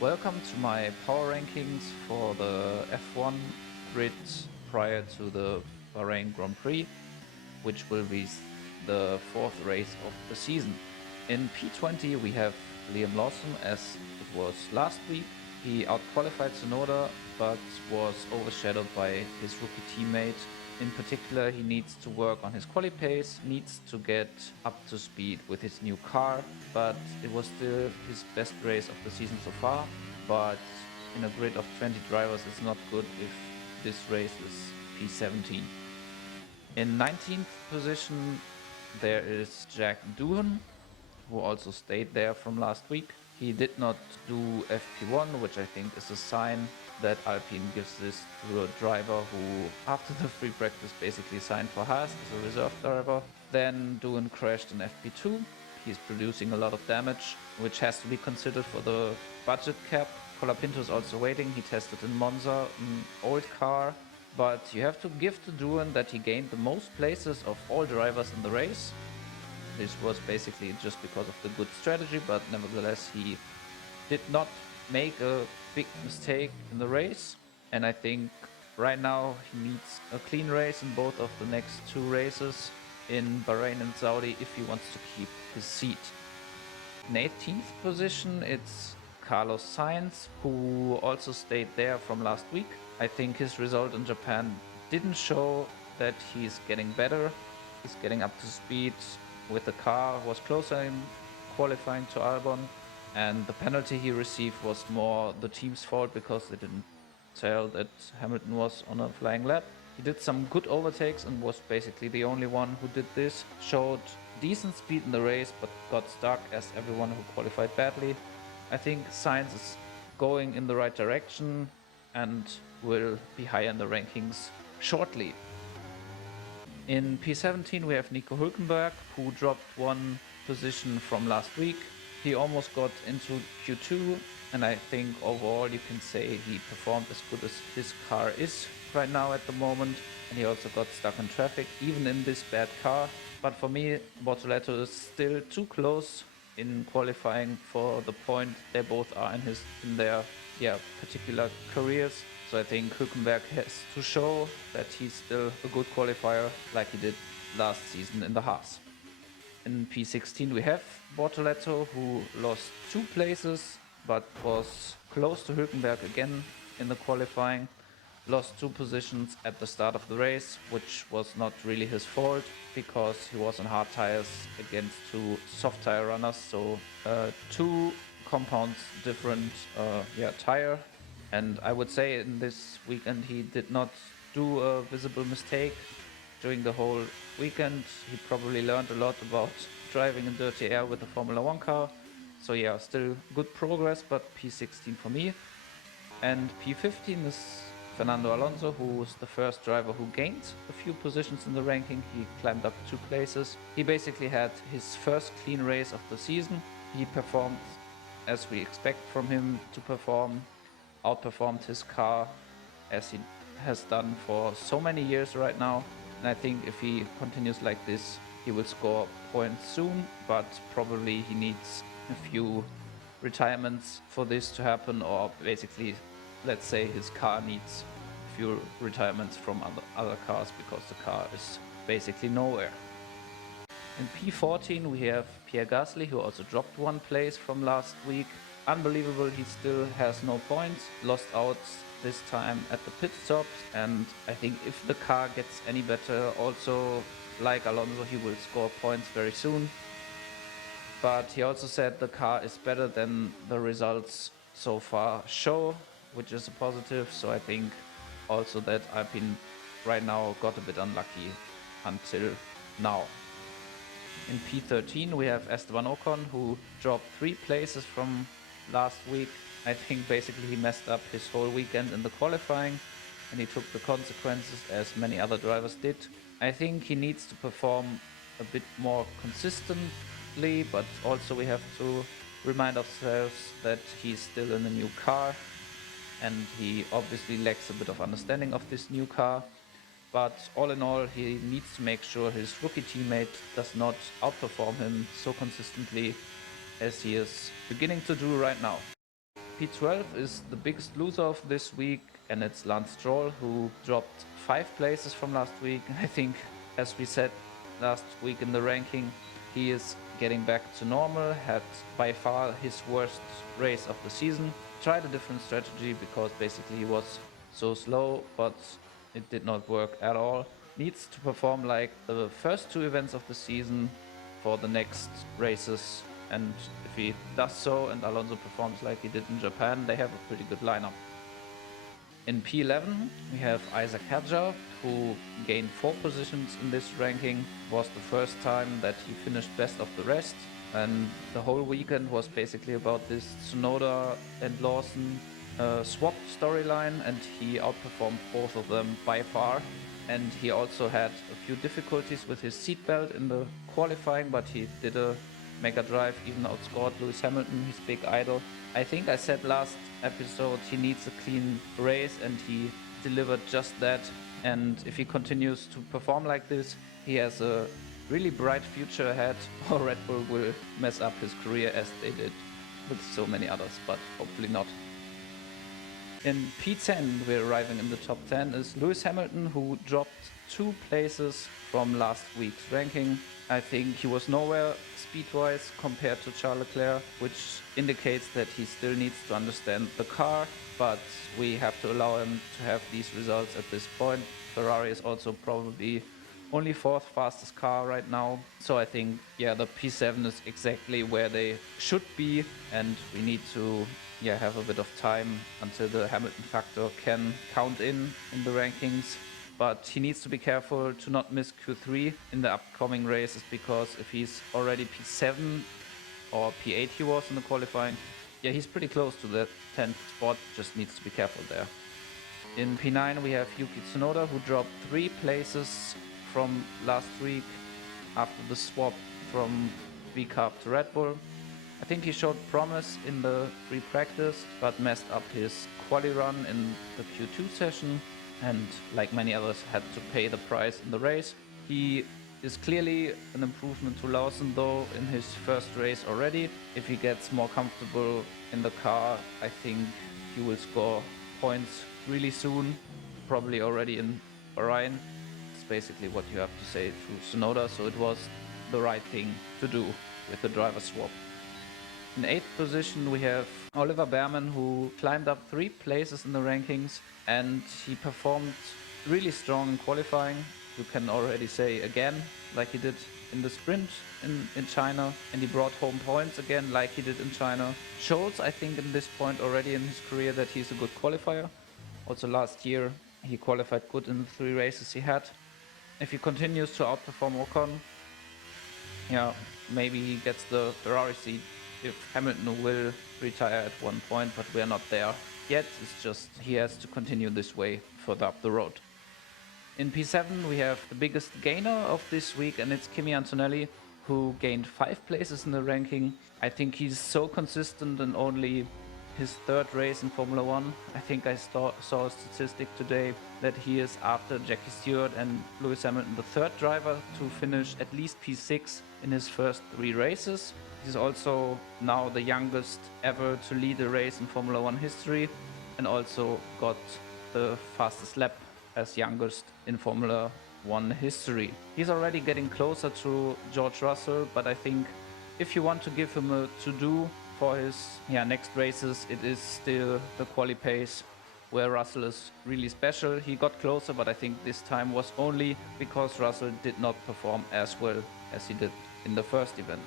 Welcome to my power rankings for the F1 grid prior to the Bahrain Grand Prix, which will be the fourth race of the season. In P20 we have Liam Lawson, as it was last week. He outqualified Tsunoda but was overshadowed by his rookie teammate. In particular, he needs to work on his quali pace, needs to get up to speed with his new car, but it was still his best race of the season so far. But in a grid of 20 drivers, it's not good if this race is P17. In 19th position, there is Jack Doohan, who also stayed there from last week. He did not do FP1, which I think is a sign that Alpine gives this to a driver who, after the free practice, basically signed for Haas as a reserve driver. Then Doohan crashed in FP2. He's producing a lot of damage, which has to be considered for the budget cap. Colapinto is also waiting. He tested in Monza, an old car. But you have to give to Doohan that he gained the most places of all drivers in the race. This was basically just because of the good strategy, but nevertheless he did not make a big mistake in the race. And I think right now he needs a clean race in both of the next two races in Bahrain and Saudi if he wants to keep his seat. In 18th position it's Carlos Sainz, who also stayed there from last week. I think his result in Japan didn't show that he's getting better. He's getting up to speed with the car, was closer in qualifying to Albon, and the penalty he received was more the team's fault because they didn't tell that Hamilton was on a flying lap. He did some good overtakes and was basically the only one who did this. Showed decent speed in the race but got stuck as everyone who qualified badly. I think Sainz is going in the right direction and will be high in the rankings shortly. In P17 we have Nico Hülkenberg, who dropped one position from last week. He almost got into Q2, and I think overall you can say he performed as good as his car is right now at the moment. And he also got stuck in traffic, even in this bad car. But for me, Bortoleto is still too close in qualifying for the point they both are in their particular careers. So I think Hülkenberg has to show that he's still a good qualifier like he did last season in the Haas. In P16 we have Bortoleto, who lost 2 places but was close to Hülkenberg again in the qualifying. Lost 2 positions at the start of the race, which was not really his fault because he was on hard tires against 2 soft tire runners. So 2 compounds different tire. And I would say in this weekend he did not do a visible mistake. During the whole weekend he probably learned a lot about driving in dirty air with a Formula 1 car. So yeah, still good progress, but P16 for me. And P15 is Fernando Alonso, who was the first driver who gained a few positions in the ranking. He climbed up 2 places. He basically had his first clean race of the season. He performed as we expect from him to perform. Outperformed his car as he has done for so many years right now. And I think if he continues like this, he will score points soon, but probably he needs a few retirements for this to happen, or basically, let's say his car needs a few retirements from other cars because the car is basically nowhere. In P14 we have Pierre Gasly, who also dropped 1 place from last week. Unbelievable, he still has no points, lost out this time at the pit stops, and I think if the car gets any better, also like Alonso, he will score points very soon. But he also said the car is better than the results so far show, which is a positive. So I think also that Alpine right now got a bit unlucky until now. In P13 we have Esteban Ocon, who dropped 3 places from last week. I think basically he messed up his whole weekend in the qualifying and he took the consequences as many other drivers did. I think he needs to perform a bit more consistently, but also we have to remind ourselves that he's still in a new car and he obviously lacks a bit of understanding of this new car. But all in all, he needs to make sure his rookie teammate does not outperform him so consistently as he is beginning to do right now. P12 is the biggest loser of this week, and it's Lance Stroll, who dropped 5 places from last week. I think, as we said last week in the ranking, he is getting back to normal, had by far his worst race of the season. Tried a different strategy because basically he was so slow, but it did not work at all. Needs to perform like the first 2 events of the season for the next races, and if he does so and Alonso performs like he did in Japan, they have a pretty good lineup. In P11 we have Isaac Hadjar, who gained 4 positions in this ranking. It was the first time that he finished best of the rest, and the whole weekend was basically about this Tsunoda and Lawson swap storyline, and he outperformed both of them by far. And he also had a few difficulties with his seatbelt in the qualifying, but he did a mega drive, even outscored Lewis Hamilton, his big idol. I think I said last episode he needs a clean race, and he delivered just that. And if he continues to perform like this, he has a really bright future ahead, or Red Bull will mess up his career as they did with so many others, but hopefully not. In P10, we're arriving in the top 10, is Lewis Hamilton, who dropped 2 places from last week's ranking. I think he was nowhere speed-wise compared to Charles Leclerc, which indicates that he still needs to understand the car, but we have to allow him to have these results at this point. Ferrari is also probably only 4th fastest car right now, so I think, yeah, the P7 is exactly where they should be, and we need to have a bit of time until the Hamilton factor can count in the rankings. But he needs to be careful to not miss Q3 in the upcoming races, because if he's already P7 or P8 he was in the qualifying, he's pretty close to that 10th spot, just needs to be careful there. In P9 we have Yuki Tsunoda, who dropped 3 places from last week after the swap from VCARB to Red Bull. I think he showed promise in the free practice, but messed up his quali run in the Q2 session, and like many others had to pay the price in the race. He is clearly an improvement to Lawson though in his first race already. If he gets more comfortable in the car, I think he will score points really soon, probably already in Bahrain. It's basically what you have to say to Tsunoda, so it was the right thing to do with the driver swap. In 8th position we have Oliver Behrman, who climbed up 3 places in the rankings, and he performed really strong in qualifying. You can already say again, like he did in the sprint in China, and he brought home points again like he did in China. Shows, I think, in this point already in his career that he's a good qualifier. Also last year he qualified good in the 3 races he had. If he continues to outperform Ocon, maybe he gets the Ferrari seat if Hamilton will retire at one point, but we're not there yet. It's just he has to continue this way further up the road. In P7 we have the biggest gainer of this week, and it's Kimi Antonelli, who gained 5 places in the ranking. I think he's so consistent in only his 3rd race in Formula 1. I think I saw a statistic today that he is, after Jackie Stewart and Lewis Hamilton, the 3rd driver to finish at least P6 in his first 3 races. He's also now the youngest ever to lead a race in Formula 1 history, and also got the fastest lap as youngest in Formula 1 history. He's already getting closer to George Russell, but I think if you want to give him a to-do for his next races, it is still the quali pace, where Russell is really special. He got closer, but I think this time was only because Russell did not perform as well as he did in the first event.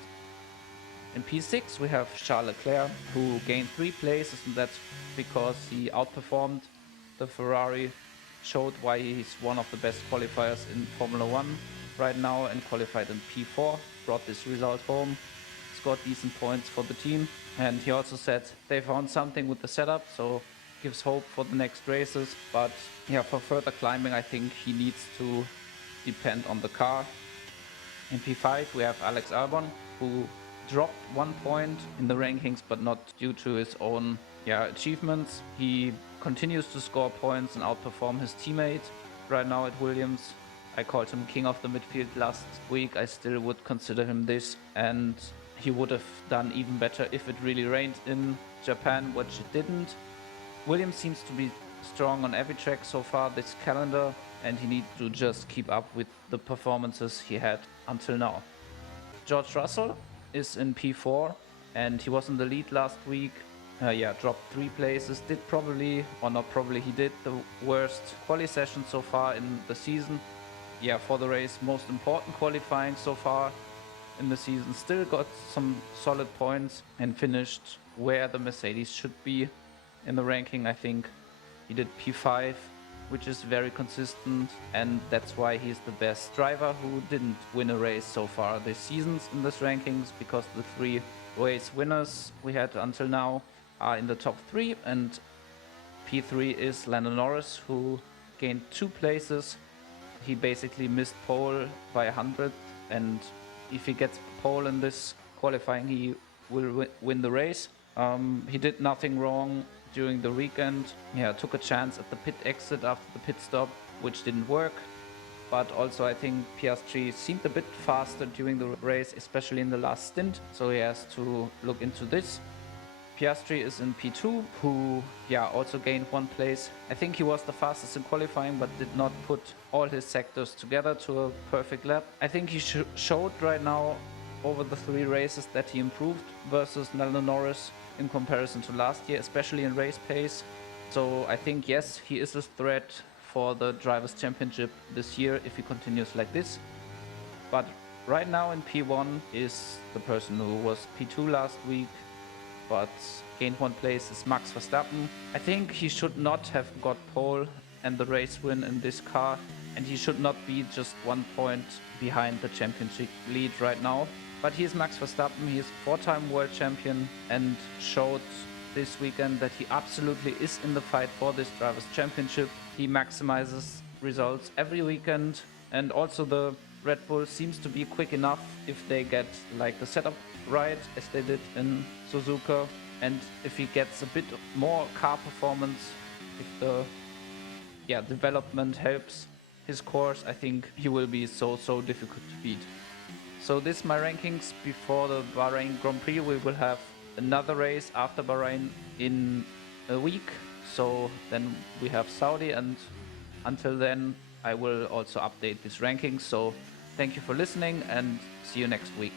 In P6 we have Charles Leclerc, who gained 3 places, and that's because he outperformed the Ferrari, showed why he's one of the best qualifiers in Formula 1 right now, and qualified in P4, brought this result home, scored decent points for the team. And he also said they found something with the setup, so gives hope for the next races. But for further climbing, I think he needs to depend on the car. In P5 we have Alex Albon, who dropped 1 point in the rankings, but not due to his own achievements. He continues to score points and outperform his teammate right now at Williams. I called him king of the midfield last week. I still would consider him this, and he would have done even better if it really rained in Japan, which it didn't. Williams seems to be strong on every track so far this calendar, and he needs to just keep up with the performances he had until now. George Russell is in P4, and he was in the lead last week. Dropped 3 places. Did probably, or not probably, he did the worst quali session so far in the season. Yeah, for the race, most important qualifying so far in the season. Still got some solid points and finished where the Mercedes should be in the ranking. I think he did P5, which is very consistent, and that's why he's the best driver who didn't win a race so far this season in this rankings, because the 3 race winners we had until now are in the top 3, and P3 is Lando Norris, who gained 2 places. He basically missed pole by 100, and if he gets pole in this qualifying, he will win the race. He did nothing wrong during the weekend. Yeah, took a chance at the pit exit after the pit stop, which didn't work. But also I think Piastri seemed a bit faster during the race, especially in the last stint, so he has to look into this. Piastri is in P2, who also gained 1 place. I think he was the fastest in qualifying, but did not put all his sectors together to a perfect lap. I think he showed right now over the 3 races that he improved versus Lando Norris in comparison to last year, especially in race pace. So I think, yes, he is a threat for the Drivers' Championship this year if he continues like this. But right now in P1 is the person who was P2 last week, but gained 1 place, is Max Verstappen. I think he should not have got pole and the race win in this car, and he should not be just 1 point behind the championship lead right now. But he is Max Verstappen, he is 4-time world champion, and showed this weekend that he absolutely is in the fight for this Drivers' Championship. He maximizes results every weekend, and also the Red Bull seems to be quick enough if they get like the setup right, as they did in Suzuka, and if he gets a bit more car performance, if the development helps his course, I think he will be so difficult to beat. So this is my rankings before the Bahrain Grand Prix. We will have another race after Bahrain in a week, so then we have Saudi, and until then I will also update these rankings. So thank you for listening, and see you next week.